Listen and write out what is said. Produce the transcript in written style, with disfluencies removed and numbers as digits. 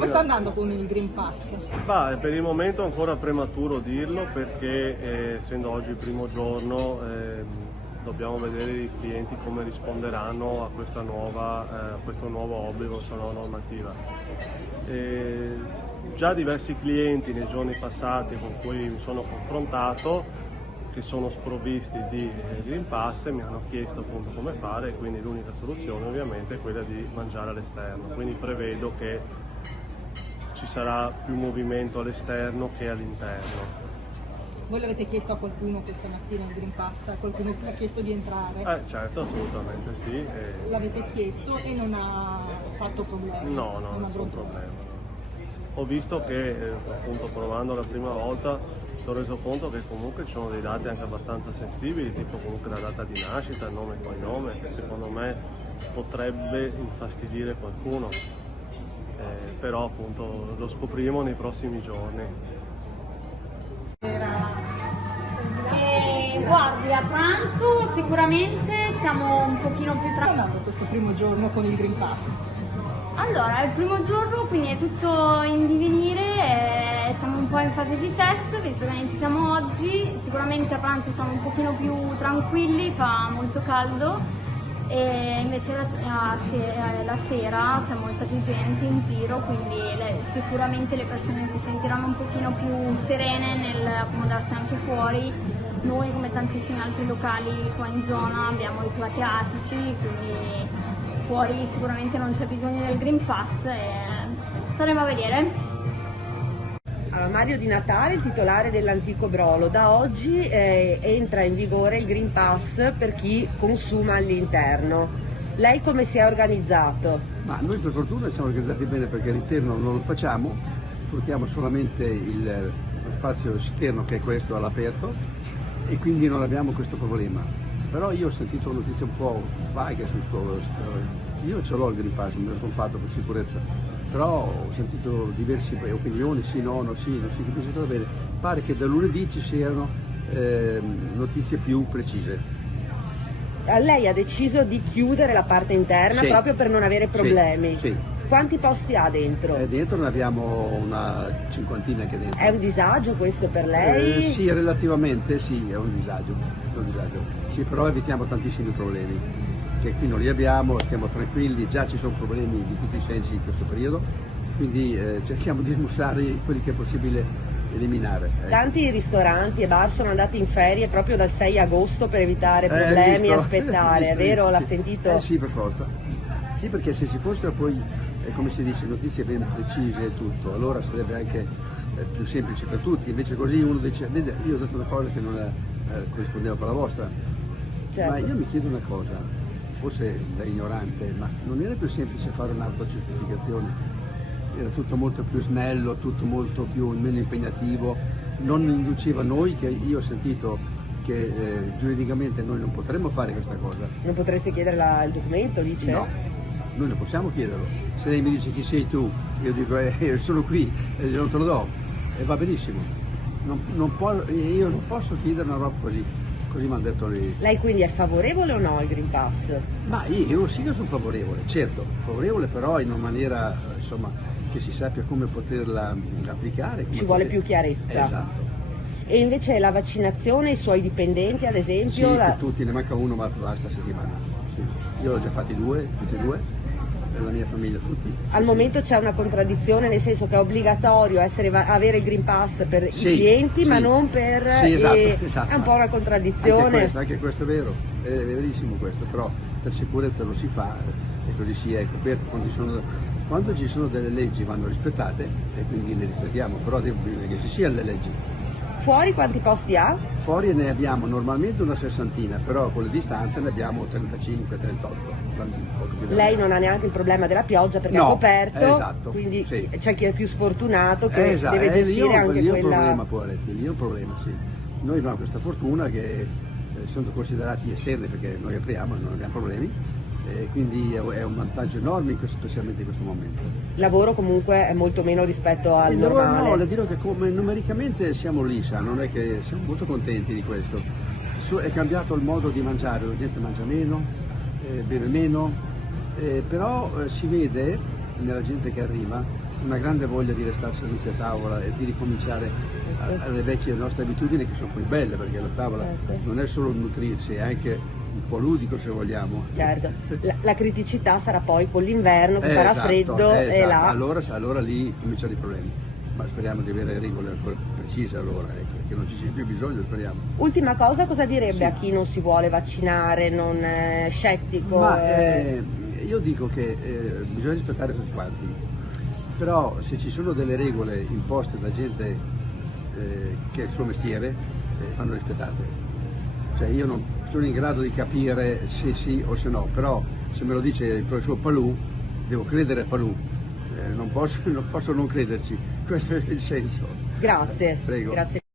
Come sta andando con il Green Pass? Per il momento è ancora prematuro dirlo perché essendo oggi il primo giorno dobbiamo vedere i clienti come risponderanno a questo nuovo obbligo, questa nuova normativa. Già diversi clienti nei giorni passati con cui mi sono confrontato, che sono sprovvisti di Green Pass, mi hanno chiesto appunto come fare, e quindi l'unica soluzione ovviamente è quella di mangiare all'esterno, quindi prevedo che ci sarà più movimento all'esterno che all'interno. Voi l'avete chiesto a qualcuno questa mattina il Green Pass? Qualcuno vi ha chiesto di entrare? Certo, assolutamente sì. L'avete chiesto e non ha fatto problemi? No, nessun problema. Ho visto che appunto provando la prima volta mi sono reso conto che comunque ci sono dei dati anche abbastanza sensibili, tipo comunque la data di nascita, il nome e cognome, che secondo me potrebbe infastidire qualcuno, però appunto lo scopriremo nei prossimi giorni. Guardi, a pranzo sicuramente siamo un pochino più Come sta andando questo primo giorno con il Green Pass? Allora, il primo giorno quindi è tutto in divenire, siamo un po' in fase di test, visto che iniziamo oggi, sicuramente a pranzo siamo un pochino più tranquilli, fa molto caldo, e invece la sera siamo molta più gente in giro, quindi sicuramente le persone si sentiranno un pochino più serene nell'accomodarsi anche fuori. Noi, come tantissimi altri locali qua in zona, abbiamo i piatti atici, quindi fuori sicuramente non c'è bisogno del Green Pass e staremo a vedere. Mario Di Natale, il titolare dell'Antico Brolo, da oggi entra in vigore il Green Pass per chi consuma all'interno. Lei come si è organizzato? Ma noi per fortuna siamo organizzati bene perché all'interno non lo facciamo, sfruttiamo solamente lo spazio esterno che è questo all'aperto e quindi non abbiamo questo problema. Però io ho sentito notizie un po' vaghe su io ce l'ho il Green Pass, me lo sono fatto per sicurezza, però ho sentito diverse opinioni, sì, no, non si capisce cosa bene. Pare che da lunedì ci siano notizie più precise. Lei ha deciso di chiudere la parte interna, sì, proprio per non avere problemi. Sì. Quanti posti ha dentro? Dentro ne abbiamo una cinquantina che dentro. È un disagio questo per lei? Sì, relativamente sì, è un disagio. Sì, però evitiamo tantissimi problemi, che qui non li abbiamo, stiamo tranquilli, già ci sono problemi di tutti i sensi in questo periodo, quindi cerchiamo di smussare quelli che è possibile eliminare. Tanti ristoranti e bar sono andati in ferie proprio dal 6 agosto per evitare problemi e aspettare, è vero? Sì, l'ha sentito? Sì, per forza. Sì, perché se ci fossero poi, come si dice, notizie ben precise e tutto, allora sarebbe anche più semplice per tutti, invece così uno dice, io ho detto una cosa che non corrispondeva con la vostra, certo. Ma io mi chiedo una cosa, forse da ignorante, ma non era più semplice fare un'autocertificazione? Era tutto molto più snello, tutto molto meno impegnativo, non induceva noi, che io ho sentito che giuridicamente noi non potremmo fare questa cosa. Non potreste chiedere il documento, dice? No, noi non possiamo chiederlo. Se lei mi dice chi sei tu, io dico sono qui, non te lo do, e va benissimo. Io non posso chiedere una roba così mi hanno detto lì. Lei quindi è favorevole o no al Green Pass? Ma io sì che sono favorevole, certo, favorevole però in una maniera insomma che si sappia come poterla applicare. Ci vuole più chiarezza. Esatto. E invece la vaccinazione, i suoi dipendenti ad esempio? Sì, tutti, ne manca uno ma sta settimana. Sì. Io ho già fatti tutti e due, per la mia famiglia tutti. Al momento c'è una contraddizione, nel senso che è obbligatorio avere il Green Pass per i clienti, ma non per... Sì, esatto. È un po' una contraddizione. Anche questo è vero, è verissimo questo, però per sicurezza lo si fa e così si è coperto. Quando ci sono delle leggi vanno rispettate e quindi le rispettiamo, però bisogna che ci siano le leggi. Fuori quanti posti ha? Fuori ne abbiamo normalmente una sessantina, però con le distanze ne abbiamo 35, 38. Lei non ha neanche il problema della pioggia perché è coperto, esatto, quindi c'è chi è più sfortunato che deve gestire anche quella... Lì è un problema, sì. Noi abbiamo questa fortuna che sono considerati esterni perché noi apriamo e non abbiamo problemi. E quindi è un vantaggio enorme, specialmente in questo momento. Il lavoro comunque è molto meno rispetto al normale. No, le dirò che come numericamente siamo lì, non è che siamo molto contenti di questo. È cambiato il modo di mangiare, la gente mangia meno, beve meno, però si vede nella gente che arriva una grande voglia di restare seduti a tavola e di ricominciare alle vecchie nostre abitudini, che sono poi belle, perché la tavola non è solo nutrirsi, è anche un po' ludico, se vogliamo. Certo, la criticità sarà poi con l'inverno che farà Esatto, freddo e esatto. là. Allora lì cominciano i problemi, ma speriamo di avere regole ancora precise, allora, ecco, che non ci sia più bisogno, speriamo. Ultima cosa, cosa direbbe Sì. a chi non si vuole vaccinare, non è scettico? Ma io dico che bisogna rispettare tutti quanti, però se ci sono delle regole imposte da gente che è il suo mestiere, vanno rispettate. Cioè io non sono in grado di capire se sì o se no, però se me lo dice il professor Palù, devo credere a Palù, non posso non crederci, questo è il senso. Grazie. Prego. Grazie.